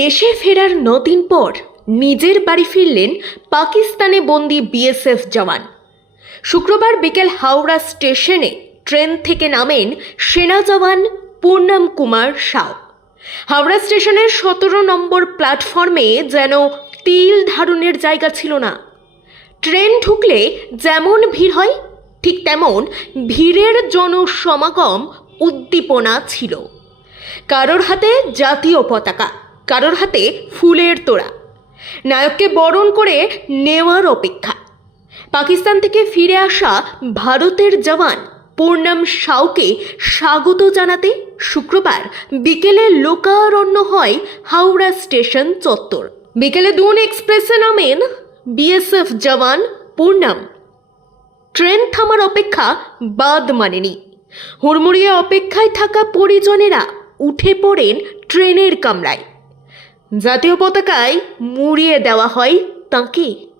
দেশে ফেরার নদিন পর নিজের বাড়ি ফিরলেন পাকিস্তানে বন্দি বিএসএফ জওয়ান। শুক্রবার বিকেল হাওড়া স্টেশনে ট্রেন থেকে নামেন সেনা জওয়ান পূর্ণাম কুমার সাউ। হাওড়া স্টেশনের সতেরো নম্বর প্ল্যাটফর্মে যেন তিল ধারণের জায়গা ছিল না। ট্রেন ঢুকলে যেমন ভিড় হয়, ঠিক তেমন ভিড়ের জনসমাগম উদ্দীপনা ছিল। কারোর হাতে জাতীয় পতাকা। কারোর হাতে ফুলের তোড়া। নায়ককে বরণ করে নেওয়ার অপেক্ষা। পাকিস্তান থেকে ফিরে আসা ভারতের জওয়ান পূর্ণাম সাউকে স্বাগত জানাতে শুক্রবার বিকেলে লোকারণ্য হয় হাওড়া স্টেশন চত্বর। বিকেলে দুন এক্সপ্রেসে নামেন বিএসএফ জওয়ান পূর্ণাম। ট্রেন থামার অপেক্ষা বাদ মানেনি। হুড়মুড়িয়ে অপেক্ষায় থাকা পরিজনেরা উঠে পড়েন ট্রেনের কামরায়। জাতীয় পতাকায় মুড়িয়ে দেওয়া হয় তাঁকে।